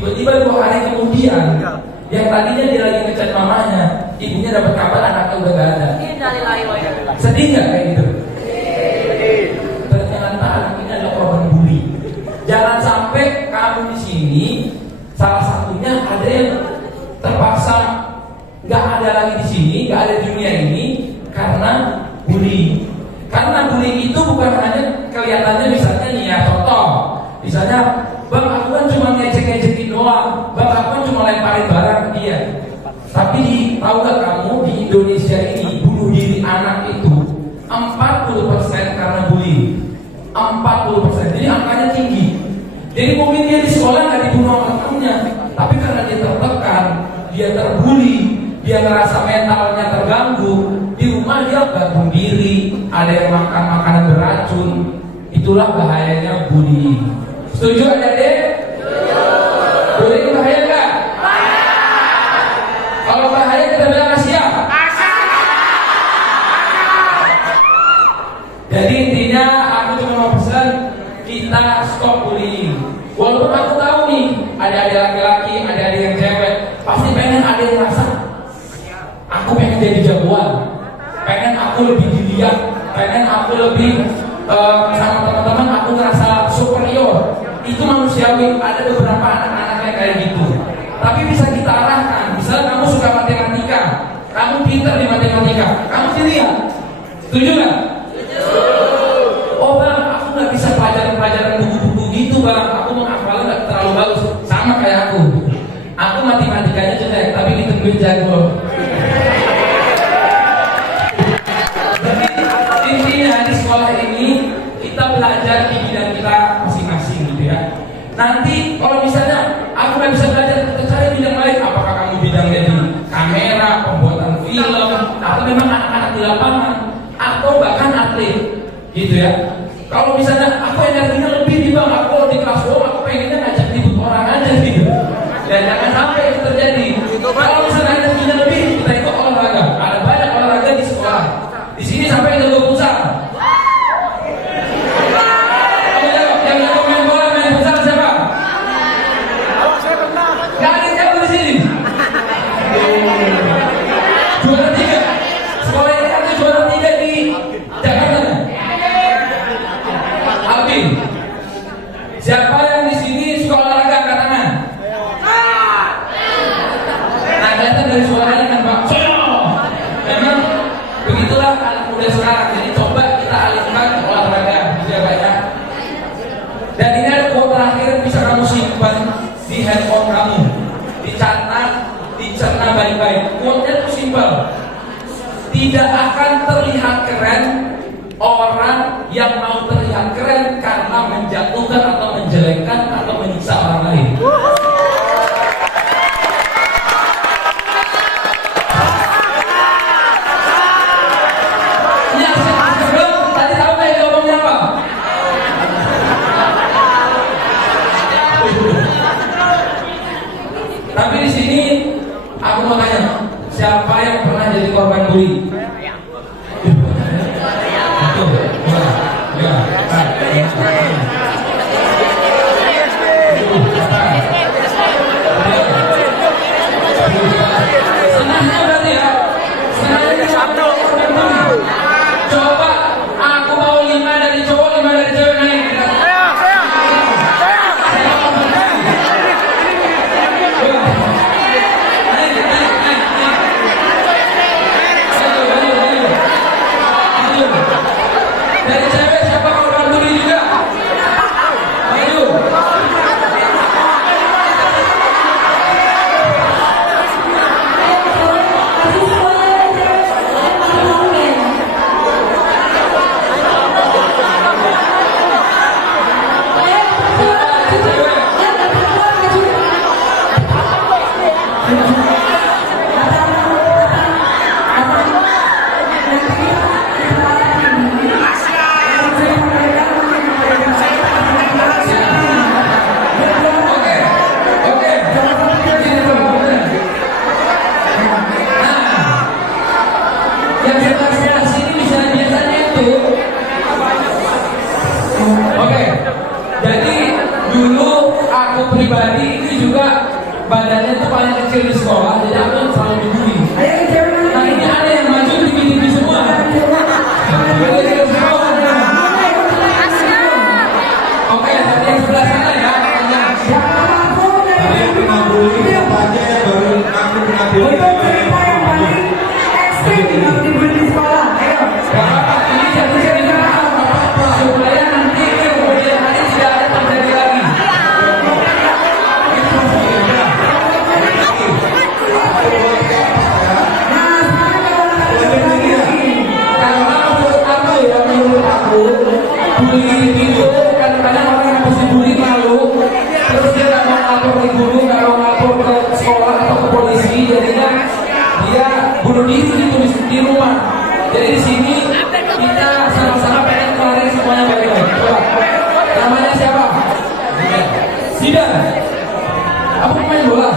Tiba-tiba 2 hari kemudian, yang tadinya dia lagi ngecat mamanya, ibunya dapat kabar anaknya udah gak ada. Sedih nggak kayak gitu? Ternyata anak ini adalah korban bully. Jangan sampai kamu di sini salah satunya ada yang terpaksa nggak ada lagi di sini, nggak ada di dunia ini karena bully. Karena bully itu bukan hanya kelihatannya misalnya nih ya, contoh, misalnya bang aku kan cuma ngejek-ngejekin doang, bang aku kan cuma lemparin barang ke dia. Tapi tahu gak kamu di Indonesia ini bunuh diri anak itu 40% karena bully. 40%, jadi angkanya tinggi. Jadi mungkin dia di sekolah nggak dibunuh sama temennya, tapi karena dia tertekan, dia terbully, dia ngerasa mentalnya terganggu, di rumah dia gantung diri, ada yang makan makanan beracun. Itulah bahayanya bully. Setuju adik-adik? Bully bahaya nggak? Kalau bahaya kita bilang siapa? Jadi intinya aku cuma mau pesan kita stop bullying. Walaupun aku tahu nih ada laki-laki, ada yang cewek, pasti pengen ada yang merasa aku pengen jadi jagoan, pengen aku lebih dilihat, pengen aku lebih sama teman-teman aku ngerasa superior. Itu manusiawi. Ada beberapa anak-anak yang kayak gitu. Tapi bisa kita arahkan. Misalnya kamu suka matematika, kamu pintar di matematika, kamu dilihat. Setuju nggak? Oh bang, aku nggak bisa pelajaran buku-buku gitu bang. Aku menghafalnya nggak terlalu bagus. Sama kayak aku. Aku matematikanya jelek, tapi ditungguin jago. Jadi intinya di sekolah ini kita belajar di bidang kita masing-masing gitu ya. Nanti kalau misalnya aku nggak bisa belajar, kita cari bidang lain. Apakah kamu bidangnya di kamera, pembuatan film, atau memang anak-anak di lapangan, atau bahkan atlet, gitu ya. Kalau misalnya aku energinya lebih di bang, aku di kelas aku pengennya ngajak ribut orang aja gitu. Dan jangan sampai itu terjadi. Kalau misalnya energinya lebih, kita ikut olahraga. Ada banyak olahraga di sekolah. Di sini sampai jago futsal. Siapa yang di sini suka olahraga angkat tangan? Nah, kelihatan dari suaranya kan Pak. Memang begitulah anak muda sekarang. Jadi coba kita alihkan olahraga juga banyak. Dan ini ada quote terakhir yang bisa kamu simpan di handphone kamu, dicatat, dicerna baik-baik. Quote-nya itu simpel. Tidak akan terlihat keren orang yang mau terlihat keren karena menjatuhkan atau menjelekkan atau menyiksa orang lain. Ya, sebelum tadi tahu nggak jawabannya apa? Tapi di sini aku mau tanya, siapa yang pernah jadi korban bully? Senangnya berarti ya. Senangnya satu. Coba aku mau 5 dari cowok, 5 dari cewek naik. Dari cewek siapa korban bully juga? Ayo. Oke, jadi dulu aku pribadi ini juga badannya tuh paling kecil di sekolah, jadi aku yang selalu dibully. Nah ini ada yang maju tinggi-tinggi semua. Oke, tapi yang sebelah sana ya. Saya pernah bully, apanya yang baru aku pernah bully. Di sekolah, ayo. Ini jadi cerita supaya nanti kemudian hari tidak ada terjadi lagi. Karena menurut aku, bullying itu kadang-kadang orang yang mesti bully malu, terus dia nggak mau lapor ke guru, nggak mau lapor ke sekolah atau ke polisi, jadinya dia bunuh diri gitu di rumah. Jadi di sini kita sama-sama pengen kelarin semuanya baik-baik. Coba, namanya siapa? Zidan. Aku pemain bola.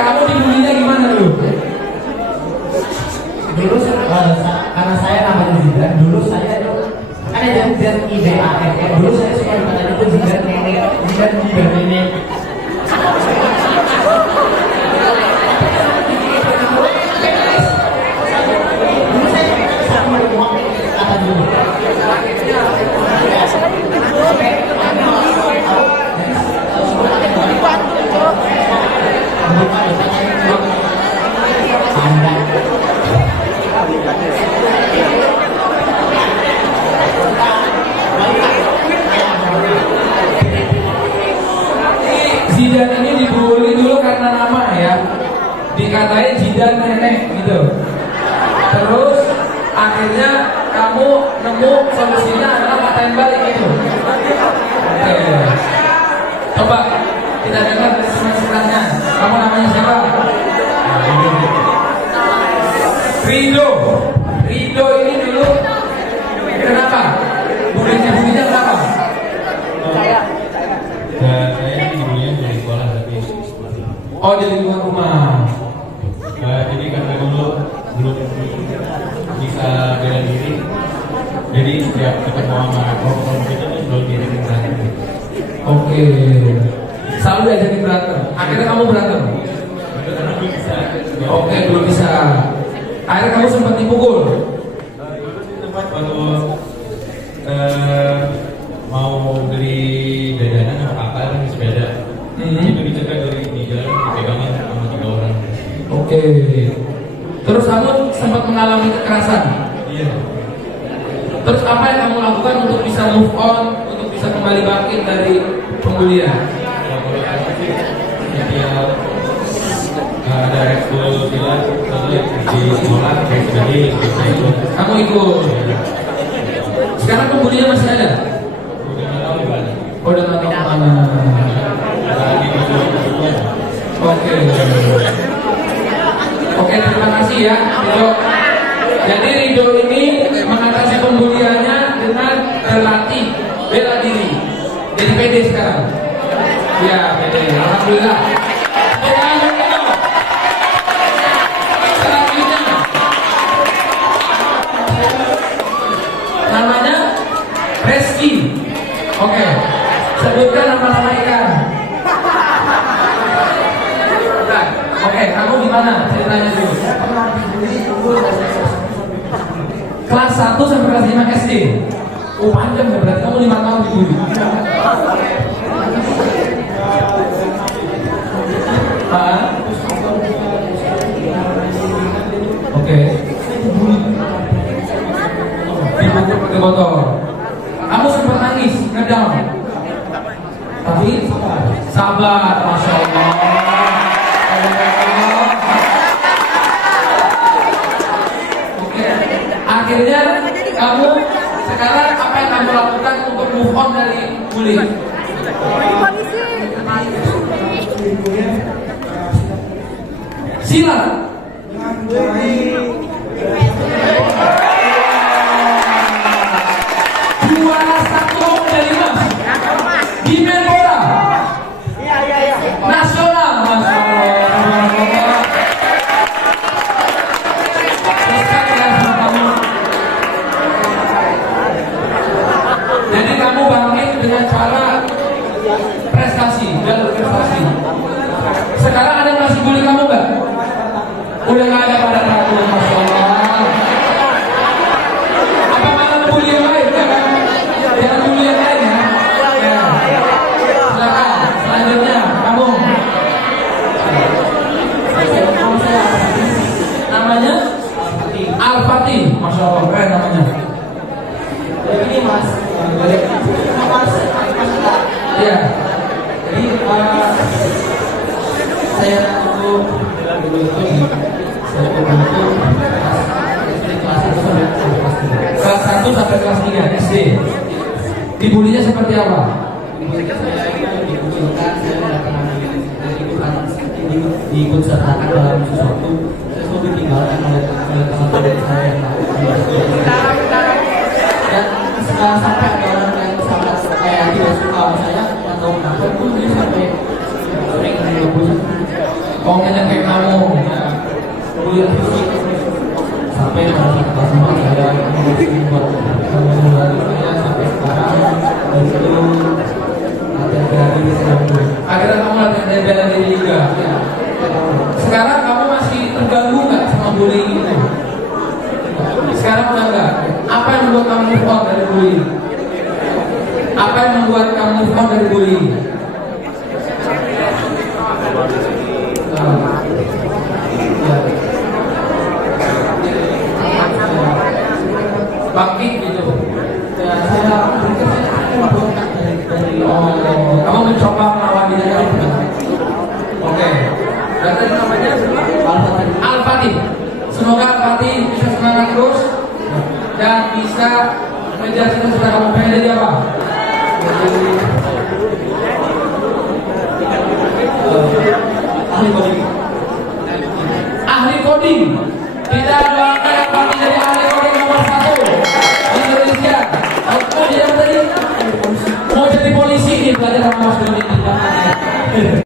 Kamu dibulinya gimana dulu? Dulu karena saya namanya Zidan, dulu saya itu kan ada ZIDAN. Dulu saya suka dikatakan itu Zidan nenek, Zidan nenek. Zidan ini dibully dulu karena nama ya, dikatain Zidan nenek gitu. Terus akhirnya kamu nemu solusinya adalah katain balik gitu. Oke. Coba kita dengar sebenarnya. Kamu namanya siapa? Rido. Rido ini dulu kenapa? Bully-bullynya kenapa? Saya dulunya dari sekolah tapi Oh, di lingkungan rumah. jadi karena dulu belum bisa bela diri, jadi setiap ketemu sama orang kita tuh selalu dirimin berantem. Oke. Selalu diajakin berantem. Akhirnya kamu berantem. Karena belum bisa. Oke, belum bisa. Akhirnya kamu sempat dipukul. Dulu sih tempat waktu mau beli jajanan sama kakak kan di sepeda. Itu dicegat dari di jalan, dipegangin sama 3 orang. Oke. Terus kamu sempat mengalami kekerasan. Iya. Terus apa yang kamu lakukan untuk bisa move on, untuk bisa kembali bangkit dari pembulian? Ya kalau aku sih setiap ada ekskul silat, di sekolah kayak tadi kita ikut. Kamu ikut. Sekarang pembulian masih ada? Udah nggak tahu gimana. Oh, udah nggak tahu kemana. Lagi berdua. Oke. Oke, terima kasih ya, Rido. Jadi Rido ini mengatasi pembuliannya dengan berlatih bela diri. Jadi pede sekarang. Ya, pede. Alhamdulillah. Selanjutnya, namanya Reski. Oke. Sebutkan nama-nama ikan. Oke, kamu gimana ceritanya dulu? Kelas 1 sampai kelas 5 SD. Oh, panjang ya, berarti kamu 5 tahun dibully. Oke. Dipukul pakai botol. Kamu sempat nangis, ngedam. Tapi sabar, masya Allah. Oke. Akhirnya kamu sekarang apa yang kamu lakukan untuk move on dari bullying? Silat. Juara 1 medali emas di Menpora nasional, Mas. Jadi kamu bangkit dengan cara prestasi, jalur prestasi. bully kamu nggak? Udah nggak ada pada takut, masya Allah. Apa malah bully yang lain? Jangan bully yang lain ya. Ya. Silakan. Selanjutnya kamu. Namanya Al-Fatih, masya Allah, keren namanya. Ini mas, mas, Iya. jadi saya untuk Kelas 1 sampai kelas 3 SD. Dibulinya seperti apa? Diikut sertakan dalam sesuatu, saya selalu ditinggalkan oleh teman-teman saya yang dan sampai ada orang yang sangat kayak tidak suka sama saya atau kenapa pun dia sampai sering menyebut Pokoknya kayak kamu. kuliah fisik sampai pada kelas 4 saya membuat memulai saya sampai sekarang dan itu latihan diri Akhirnya kamu latihan bela diri juga. Sekarang kamu masih terganggu nggak sama bullying itu? Sekarang udah nggak? Apa yang membuat kamu move on dari bullying? Apa yang membuat kamu move on dari bullying? Bangkit gitu. Kamu mencoba melawan diri kamu. Oke. Dan tadi namanya Al-Fatih. Semoga Al-Fatih bisa semangat terus dan bisa menjadi cita-cita kamu. Pengen jadi apa?